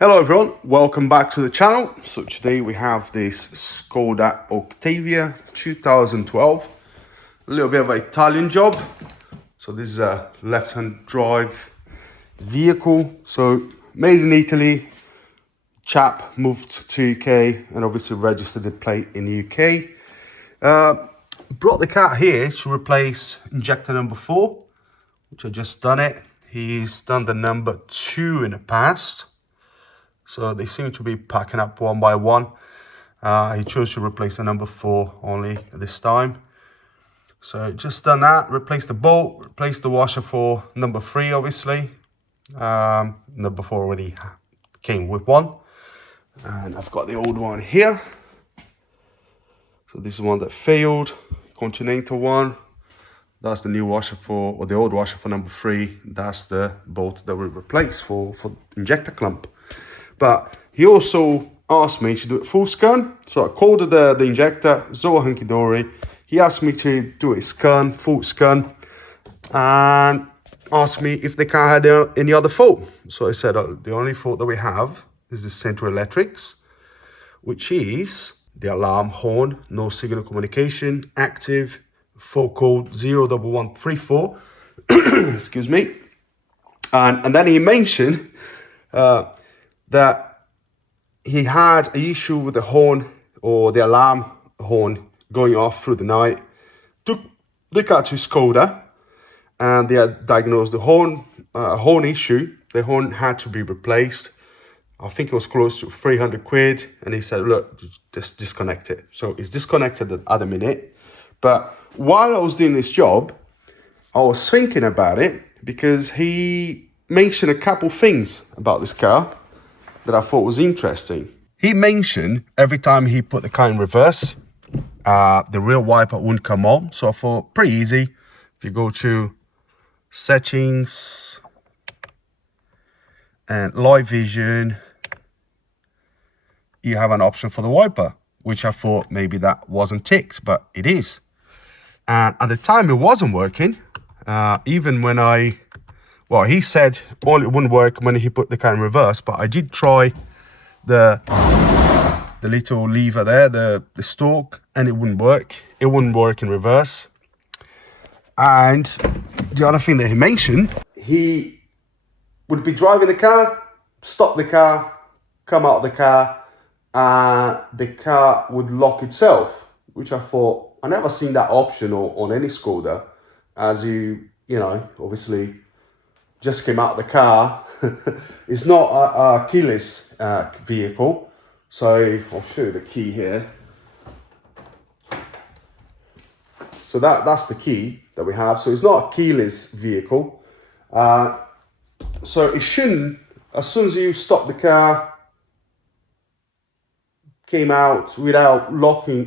Hello everyone, welcome back to the channel. So today we have this Skoda Octavia 2012, a little bit of an Italian job. So this is a left-hand drive vehicle, so made in Italy. Chap moved to UK and obviously registered the plate in the UK. Brought the car here to replace injector number 4, which I just done it. He's done the number 2 in the past. So they seem to be packing up one by one. He chose to replace the number 4 only this time. So just done that, replaced the bolt, replaced the washer for number 3 obviously. Number 4 already came with one. And I've got the old one here. So this is one that failed, Continental one. That's the new washer for, or the old washer for number 3. That's the bolt that we replaced for injector clump. But he also asked me to do it full scan. So I called the injector, it's all hunky-dory. He asked me to do a scan, full scan, and asked me if the car had any other fault. So I said, the only fault that we have is the central electrics, which is the alarm horn, no signal communication, active, fault code 01134. Excuse me. And then he mentioned that he had an issue with the horn or the alarm horn going off through the night. Took the car to Skoda and they had diagnosed the horn issue. The horn had to be replaced. I think it was close to 300 quid. And he said, look, just disconnect it. So it's disconnected at the minute. But while I was doing this job, I was thinking about it because he mentioned a couple things about this car that I thought was interesting. He mentioned every time he put the car in reverse, the rear wiper wouldn't come on. So I thought, pretty easy. If you go to settings and live vision, you have an option for the wiper, which I thought maybe that wasn't ticked, but it is. And at the time it wasn't working, even when he said only it wouldn't work when he put the car in reverse, but I did try the little lever there, the stalk, and it wouldn't work. It wouldn't work in reverse. And the other thing that he mentioned, he would be driving the car, stop the car, come out of the car, and the car would lock itself, which I thought, I never seen that option on any Skoda, as you know, obviously just came out of the car. It's not a keyless vehicle. So I'll show you the key here. So that's the key that we have. So it's not a keyless vehicle. So it shouldn't, as soon as you stop the car, came out without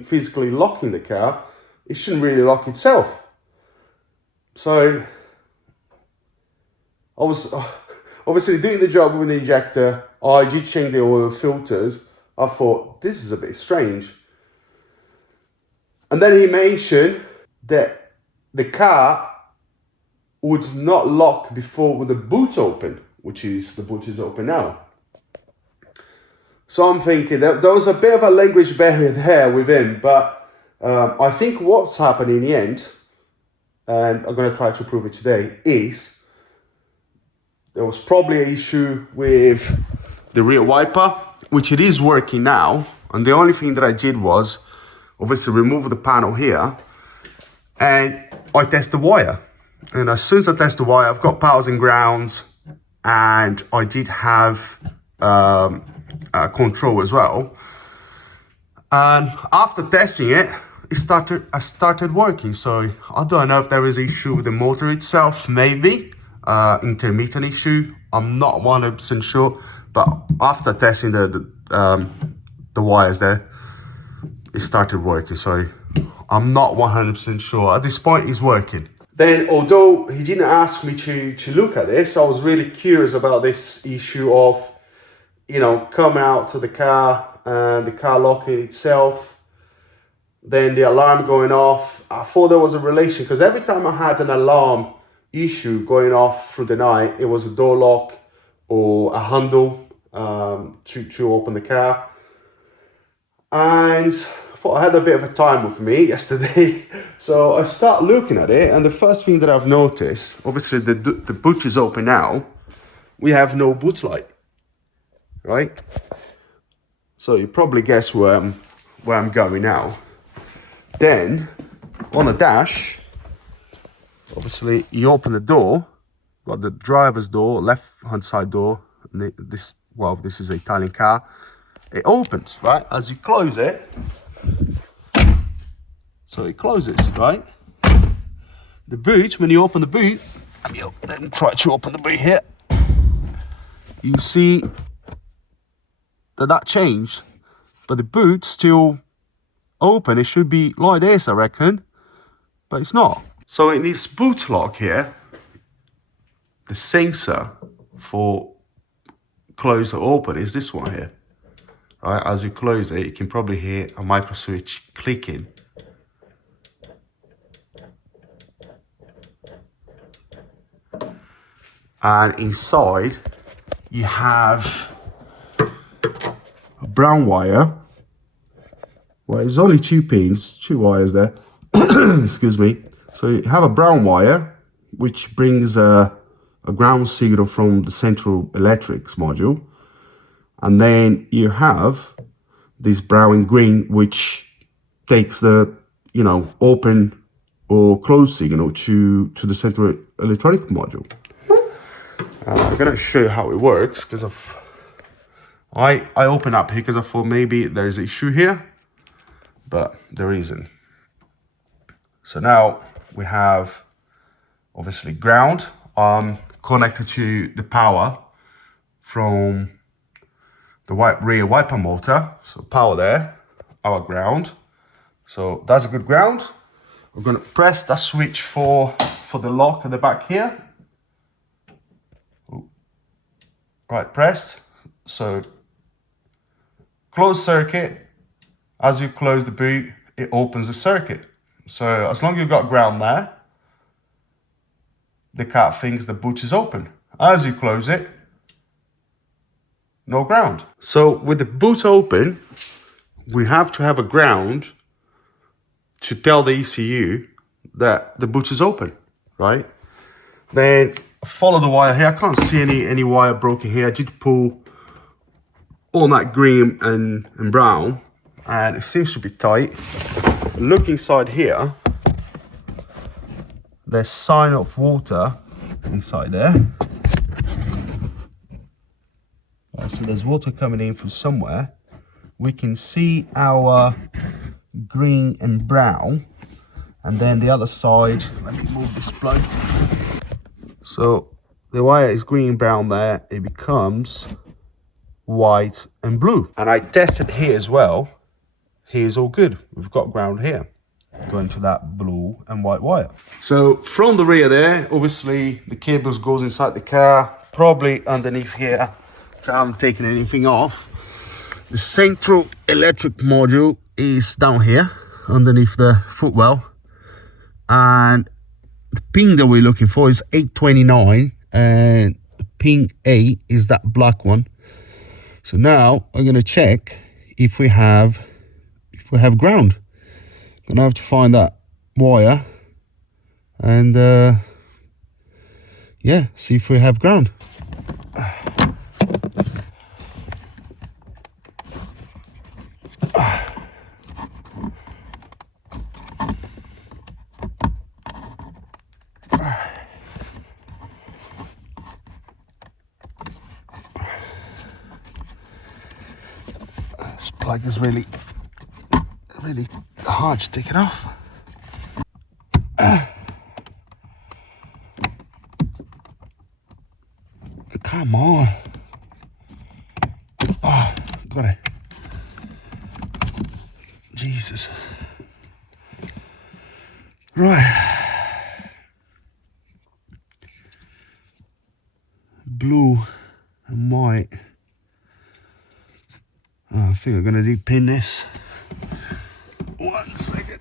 physically locking the car, it shouldn't really lock itself. So I was obviously doing the job with the injector. I did change the oil filters. I thought, this is a bit strange. And then he mentioned that the car would not lock before with the boot open, which is, the boot is open now. So I'm thinking that there was a bit of a language barrier there with him, but I think what's happened in the end, and I'm going to try to prove it today, is there was probably an issue with the rear wiper, which it is working now. And the only thing that I did was obviously remove the panel here and I test the wire. And as soon as I test the wire, I've got powers and grounds, and I did have control as well. And after testing it, I started working. So I don't know if there is an issue with the motor itself, maybe intermittent issue. I'm not 100% sure, but after testing the wires there, it started working. So I'm not 100% sure. At this point, it's working. Then, although he didn't ask me to look at this, I was really curious about this issue of, coming out to the car and the car locking itself, then the alarm going off. I thought there was a relation, because every time I had an alarm issue going off through the night, it was a door lock or a handle to open the car. And I thought I had a bit of a time with me yesterday. So I start looking at it, and the first thing that I've noticed, obviously the boot is open now. We have no boot light, right? So you probably guess where I'm going now. Then on the dash, obviously you open the door, got the driver's door, left hand side door, and this is an Italian car. It opens, right? As you close it, so it closes, right? The boot, when you open the boot, let me try to open the boot here. You see that changed, but the boot's still open. It should be like this, I reckon, but it's not. So in this boot lock here, the sensor for close or open is this one here. Right, as you close it, you can probably hear a micro switch clicking. And inside, you have a brown wire. Well, it's only 2 pins, 2 wires there. Excuse me. So you have a brown wire, which brings a ground signal from the central electrics module. And then you have this brown and green, which takes the, open or close signal to the central electronic module. I'm gonna show you how it works, because I open up here because I thought maybe there's an issue here, but there isn't. So now we have obviously ground connected to the power from the rear wiper motor. So power there, our ground. So that's a good ground. We're gonna press that switch for the lock at the back here. Right, pressed. So close circuit. As you close the boot, it opens the circuit. So as long as you've got ground there, the car thinks the boot is open. As you close it, no ground. So with the boot open, we have to have a ground to tell the ECU that the boot is open, right? Then follow the wire here. I can't see any wire broken here. I did pull all that green and brown, and it seems to be tight. Look inside here. There's sign of water inside there. So there's water coming in from somewhere. We can see our green and brown, and then the other side, let me move this plug. So the wire is green and brown there, it becomes white and blue. And I tested here as well. Here's all good. We've got ground here going to that blue and white wire. So from the rear there, obviously the cables goes inside the car, probably underneath here. I haven't taken anything off. The central electric module is down here underneath the footwell, and the pin that we're looking for is 829, and the pin 8 is that black one. So now I'm gonna check if we have ground. I'm gonna have to find that wire and yeah, see if we have ground. This plug is really hard to take it off. Come on. Oh, got it. Jesus. Right. Blue and white. Oh, I think I'm gonna need pin this. 1 second.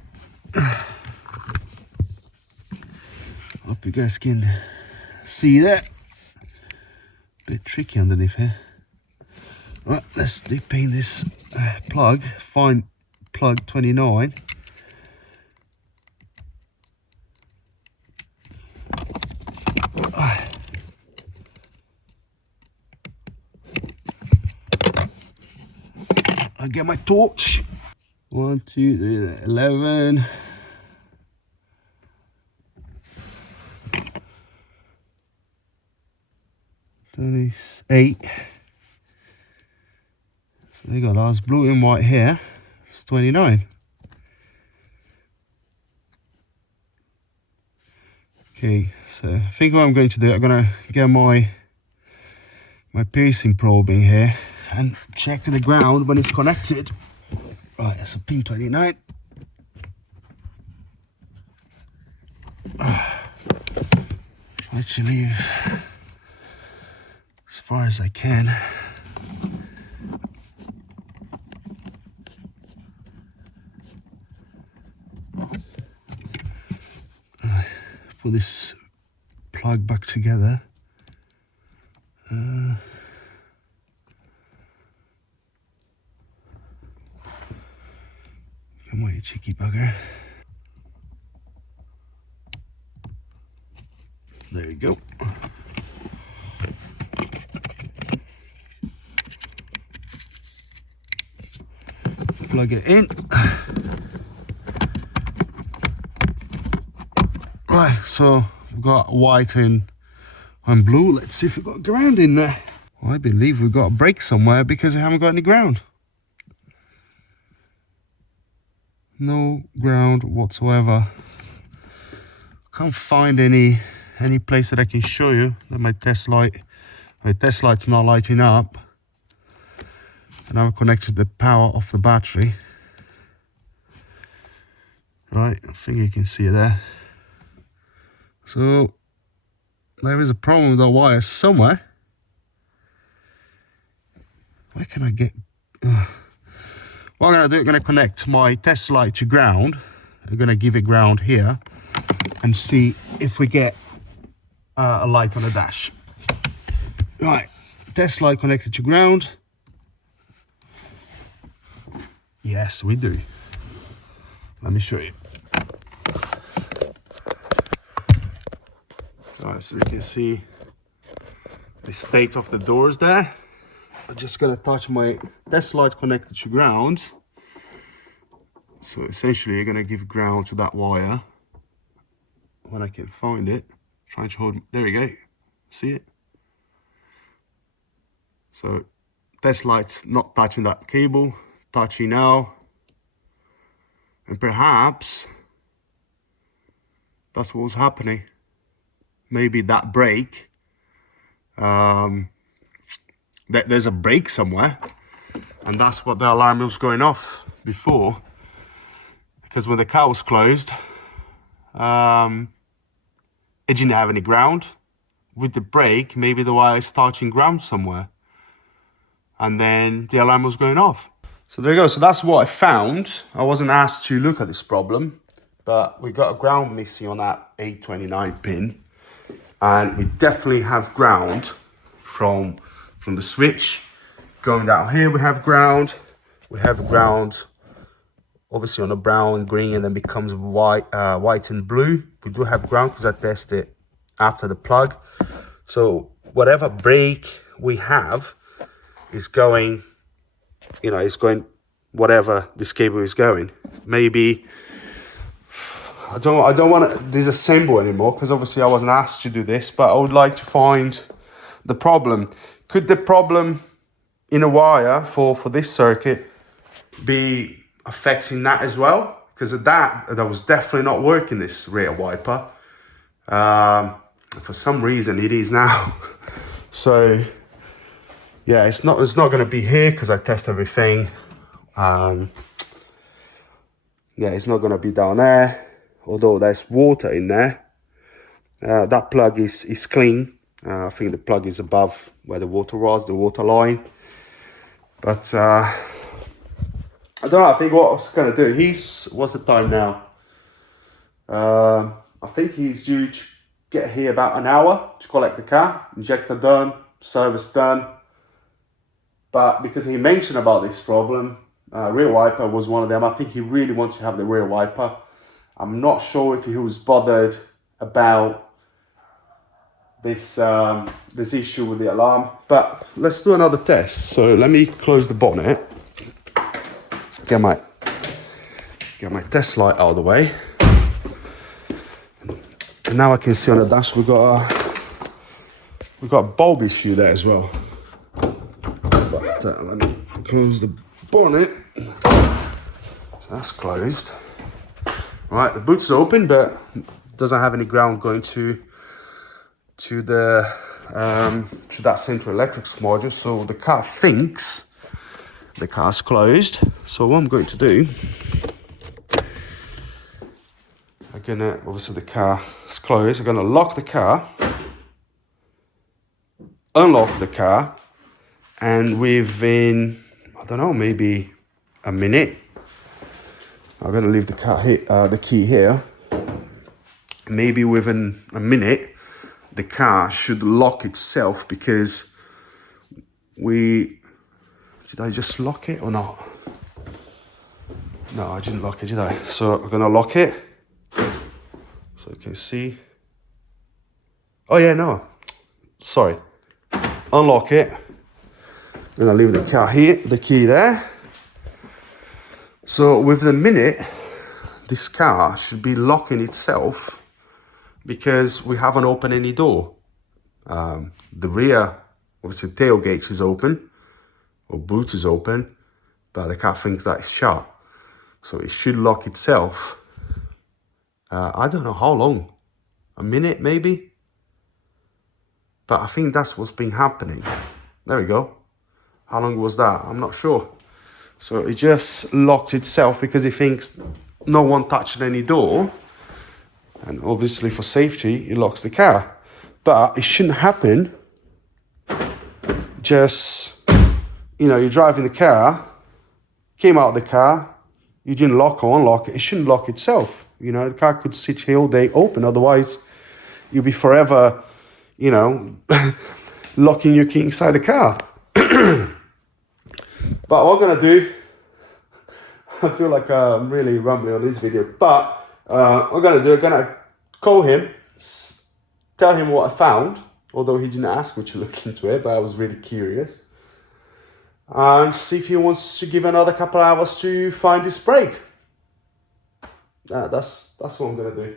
Hope you guys can see that. Bit tricky underneath here. Right, let's dip in this plug, find plug 29. I get my torch. 1, 2, 3, 11. $28. So there you go, that's blue and white here. It's 29. Okay, so I think what I'm going to do, I'm gonna get my piercing probe in here and check the ground when it's connected. Right, that's a pin 29. Try to leave as far as I can. Put this plug back together. Come on, you cheeky bugger. There you go. Plug it in. Right, so we've got white and blue. Let's see if we've got ground in there. Well, I believe we've got a break somewhere because we haven't got any ground. No ground whatsoever. Can't find any place that I can show you that my test light's not lighting up. And I've connected the power off the battery. Right, I think you can see it there. So there is a problem with the wire somewhere. Where can I get? What I'm going to do, I'm going to connect my test light to ground. I'm going to give it ground here and see if we get a light on the dash. Right, test light connected to ground. Yes, we do. Let me show you. Alright, so you can see the state of the doors there. I'm just gonna touch my test light connected to ground. So essentially you're gonna give ground to that wire. When I can find it, trying to hold, there we go. See it? So test light's not touching that cable, touching now. And perhaps that's what was happening. Maybe that break, there's a break somewhere, and that's what the alarm was going off before, because when the car was closed, it didn't have any ground. With the break, maybe the wire is touching ground somewhere, and then the alarm was going off. So there you go, so that's what I found. I wasn't asked to look at this problem, but we got a ground missing on that 829 pin. And we definitely have ground from the switch. Going down here, we have ground. We have ground, obviously on a brown, green, and then becomes white, white and blue. We do have ground because I tested it after the plug. So whatever break we have is going, you know, it's going whatever this cable is going. Maybe. I don't want to disassemble anymore because obviously I wasn't asked to do this, but I would like to find the problem. Could the problem in a wire for this circuit be affecting that as well? Because that was definitely not working, this rear wiper. For some reason it is now. So yeah, it's not going to be here because I test everything. Yeah, it's not going to be down there. Although there's water in there. That plug is clean. I think the plug is above where the water was, the water line. But I don't know, I think what I was going to do, what's the time now? I think he's due to get here about an hour to collect the car. Injector done, service done. But because he mentioned about this problem, rear wiper was one of them. I think he really wants to have the rear wiper. I'm not sure if he was bothered about this this issue with the alarm, but let's do another test. So let me close the bonnet, get my test light out of the way, and now I can see on the dash we've got a bulb issue there as well. But let me close the bonnet. So that's closed. Right, the boot's open, but doesn't have any ground going to that central electrics module. So the car thinks the car's closed. So what I'm going to do, obviously the car is closed. I'm gonna lock the car, unlock the car, and within, I don't know, maybe a minute, I'm gonna leave the car here, the key here. Maybe within a minute, the car should lock itself, because did I just lock it or not? No, I didn't lock it, did I? So I'm gonna lock it, so you can see. Oh yeah, no, sorry. Unlock it. I'm gonna leave the car here, the key there. So within a minute, this car should be locking itself, because we haven't opened any door. The rear, obviously tailgate is open, or boot is open, but the car thinks that it's shut. So it should lock itself. I don't know how long, a minute maybe? But I think that's what's been happening. There we go. How long was that? I'm not sure. So it just locked itself because it thinks no one touched any door. And obviously for safety, it locks the car. But it shouldn't happen. Just, you're driving the car, came out of the car, you didn't lock or unlock it. It shouldn't lock itself. The car could sit here all day open. Otherwise, you'll be forever, locking your key inside the car. But what I'm going to do, I feel like I'm really rambling on this video, but what I'm going to call him, tell him what I found, although he didn't ask me to look into it, but I was really curious, and see if he wants to give another couple of hours to find his brake. That's what I'm going to do.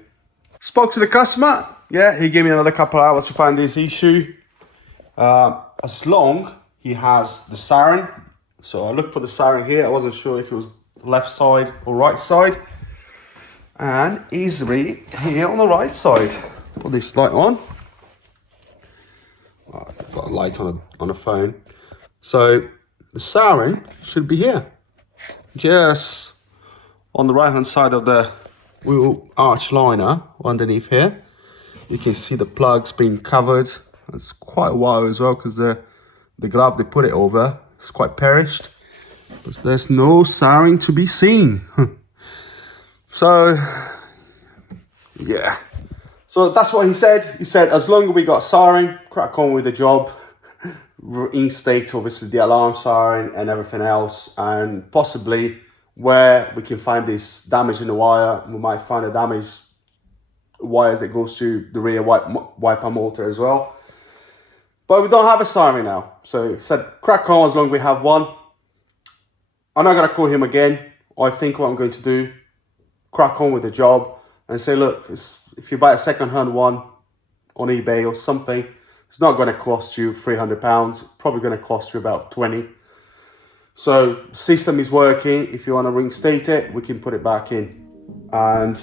Spoke to the customer. Yeah, he gave me another couple of hours to find this issue. As long he has the siren. So I looked for the siren here. I wasn't sure if it was left side or right side. And easily here on the right side. Put this light on. Oh, I've got a light on the phone. So the siren should be here. Just on the right hand side of the wheel arch liner underneath here. You can see the plugs being covered. It's quite a while as well, because the glove they put it over is quite perished. But there's no siren to be seen. So yeah. So that's what he said. He said as long as we got siren, crack on with the job. Reinstate obviously the alarm siren and everything else, and possibly where we can find this damage in the wire, we might find a damage wires that goes to the rear wiper motor as well. But we don't have a siren now. So he said crack on as long as we have one. I'm not going to call him again. I think what I'm going to do, crack on with the job and say, look, if you buy a second-hand one on eBay or something, it's not going to cost you £300. It's probably going to cost you about 20. So system is working. If you want to reinstate it, we can put it back in. And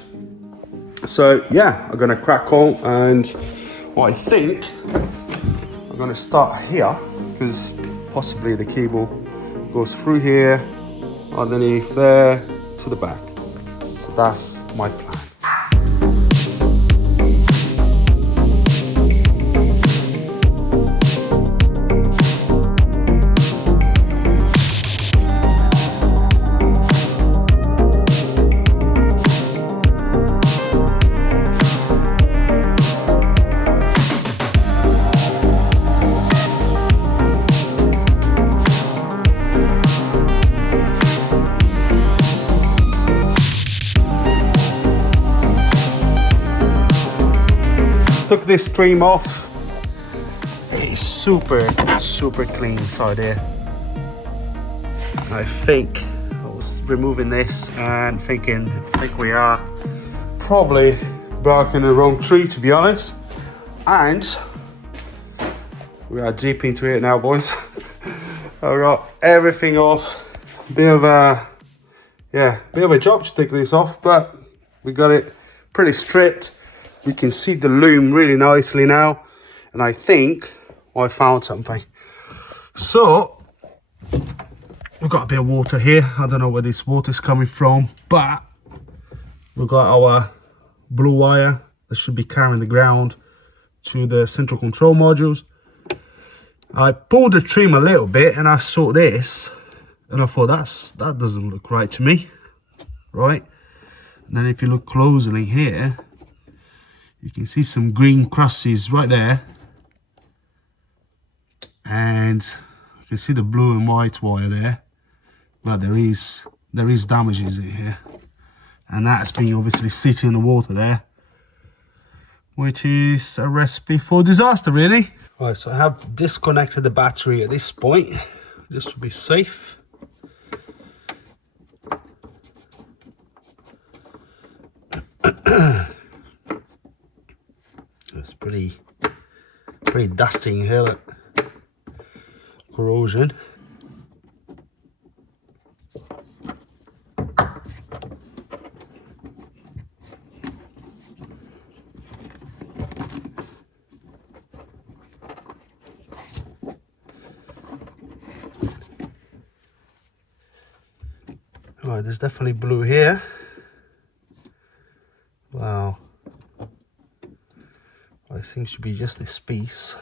so yeah, I'm going to crack on, and what I think I'm going to start here, because possibly the cable goes through here, underneath there to the back. So that's my plan. took this stream off. It's super clean inside here. I think I was removing this and I think we are probably barking the wrong tree, to be honest. And we are deep into it now, boys. I've got everything off. Bit of a job to take this off, but we got it pretty stripped. We can see the loom really nicely now, and I think I found something. So we've got a bit of water here. I don't know where this water is coming from, but we've got our blue wire that should be carrying the ground to the central control modules. I pulled the trim a little bit and I saw this and I thought that doesn't look right to me, right? And then if you look closely here, you can see some green crusties right there, and you can see the blue and white wire there, but there is damages in here, and that's been obviously sitting in the water there, which is a recipe for disaster, really. Right, so I have disconnected the battery at this point just to be safe. It's pretty dusty in here, look. Corrosion. Right, there's definitely blue here. Wow. Well, it seems to be just this piece.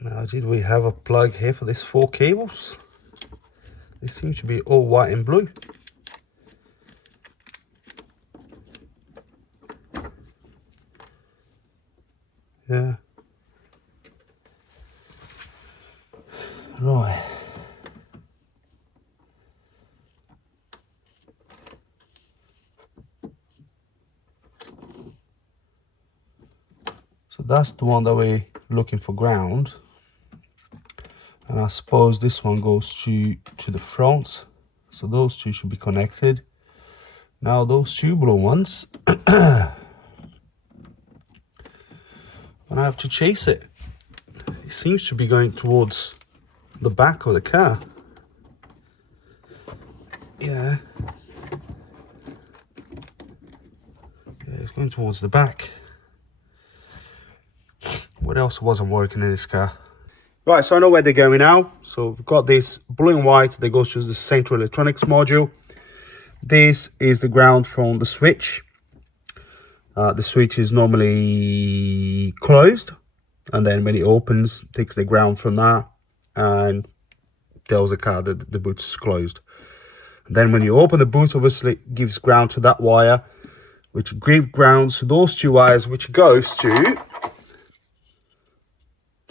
Now, did we have a plug here for these 4 cables? They seem to be all white and blue. Yeah. Right. So that's the one that we're looking for ground. And I suppose this one goes to the front. So those two should be connected. Now those two blue ones, I have to chase it. It seems to be going towards the back of the car. Yeah. Yeah, it's going towards the back. What else wasn't working in this car? Right, so I know where they're going now. So we've got this blue and white that goes to the central electronics module. This is the ground from the switch. The switch is normally closed, and then when it opens, takes the ground from that and tells the car that the boot is closed. And then when you open the boot, obviously it gives ground to that wire, which gives ground to those 2 wires, which goes to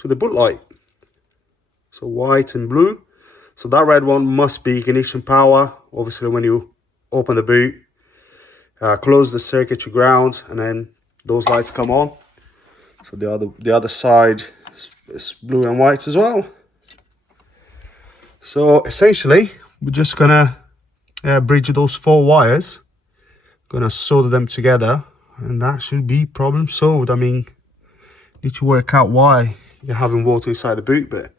the boot light. So white and blue. So that red one must be ignition power. Obviously when you open the boot, close the circuit to ground, and then those lights come on. So the other side is blue and white as well. So essentially we're just gonna bridge those 4 wires, gonna solder them together, and that should be problem solved. I mean, need to work out why you're having water inside the boot, but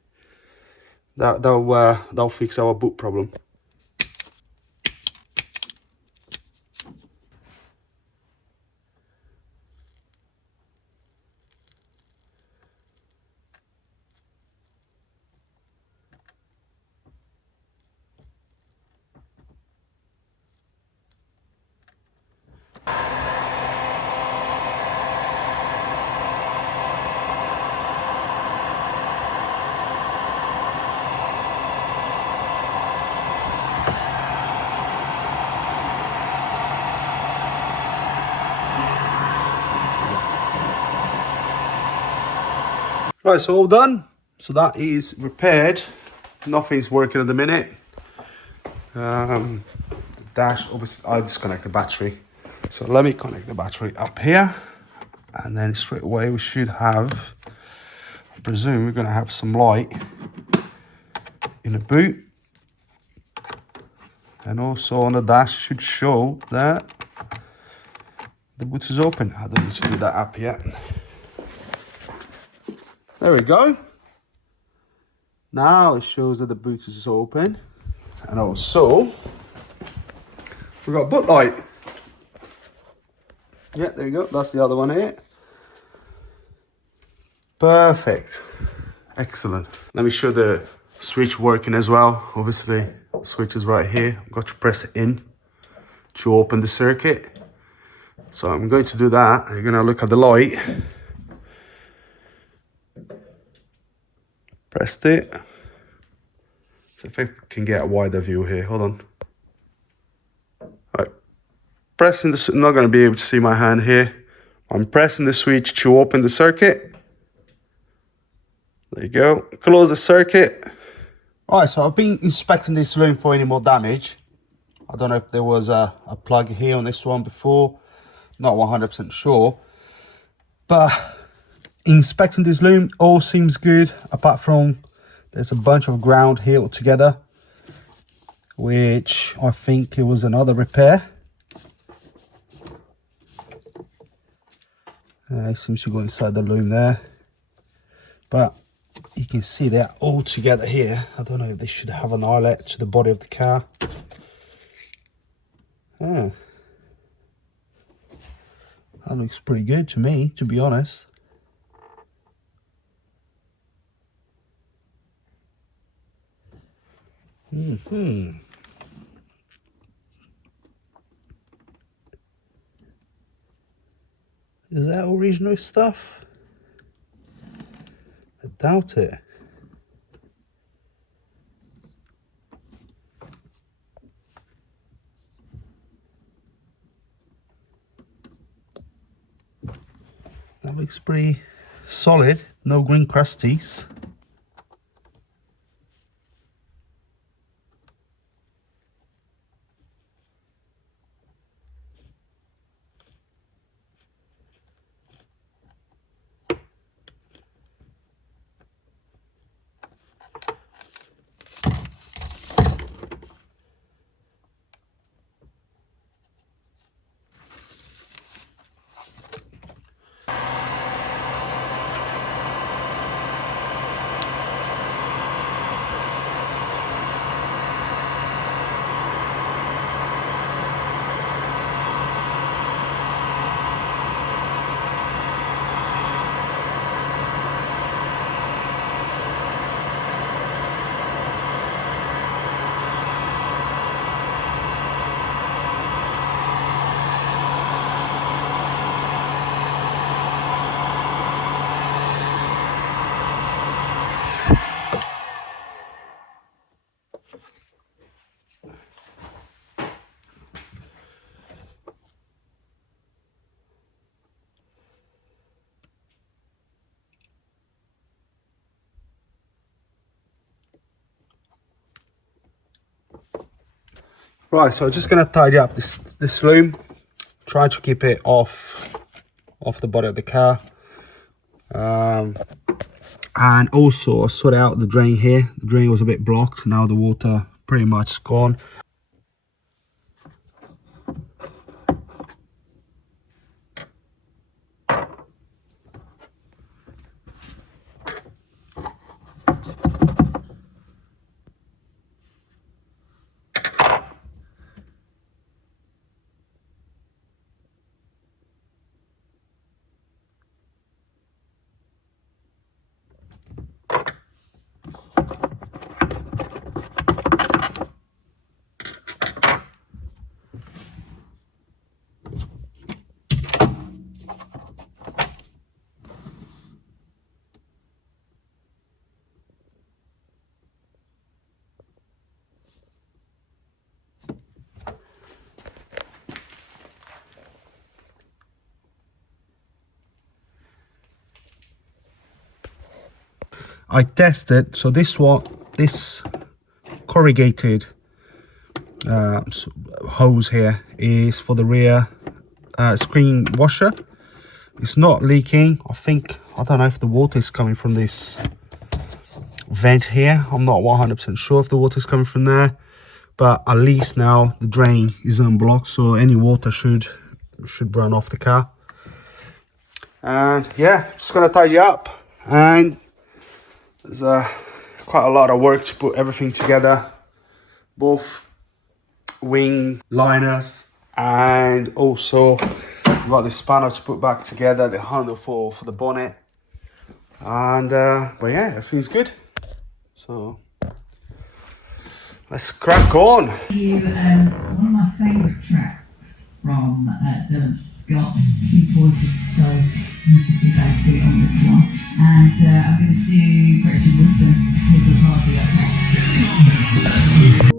that'll fix our boot problem. Right, so all done. So that is repaired. Nothing's working at the minute. The dash, obviously, I'll disconnect the battery. So let me connect the battery up here. And then straight away we should have, I presume we're going to have some light in the boot. And also on the dash should show that the boot is open. I don't need to do that up yet. There we go. Now it shows that the boot is open. And also, we've got boot light. Yeah, there you go. That's the other one here. Perfect. Excellent. Let me show the switch working as well. Obviously, the switch is right here. I've got to press it in to open the circuit. So I'm going to do that. You're going to look at the light. Pressed it. So if I can get a wider view here, hold on. Right. Pressing this, I'm not going to be able to see my hand here. I'm pressing the switch to open the circuit. There you go. Close the circuit. Alright, so I've been inspecting this loom for any more damage. I don't know if there was a plug here on this one before. Not 100% sure. But inspecting this loom, all seems good. Apart from there's a bunch of ground here altogether, which I think it was another repair. It seems to go inside the loom there. But you can see they're all together here. I don't know if they should have an eyelet to the body of the car. Yeah. That looks pretty good to me, to be honest. Is that original stuff? I doubt it. That looks pretty solid. No green crusties. Right, so I'm just gonna tidy up this loom, try to keep it off the body of the car, and also sort out the drain here. The drain was a bit blocked. Now the water pretty much gone. I tested, so this corrugated hose here is for the rear screen washer. It's not leaking. I don't know if the water is coming from this vent here. I'm not 100% sure if the water is coming from there, but at least now the drain is unblocked, so any water should run off the car. And yeah, just gonna tidy up, and there's quite a lot of work to put everything together, both wing liners, and also we've got the spanner to put back together, the handle for the bonnet, and but yeah, everything's good. So let's crack on. One of my favourite tracks from Dylan Scott. His voice is so beautifully bassy on this one, and I'm going to do Gretchen Wilson with the party up next.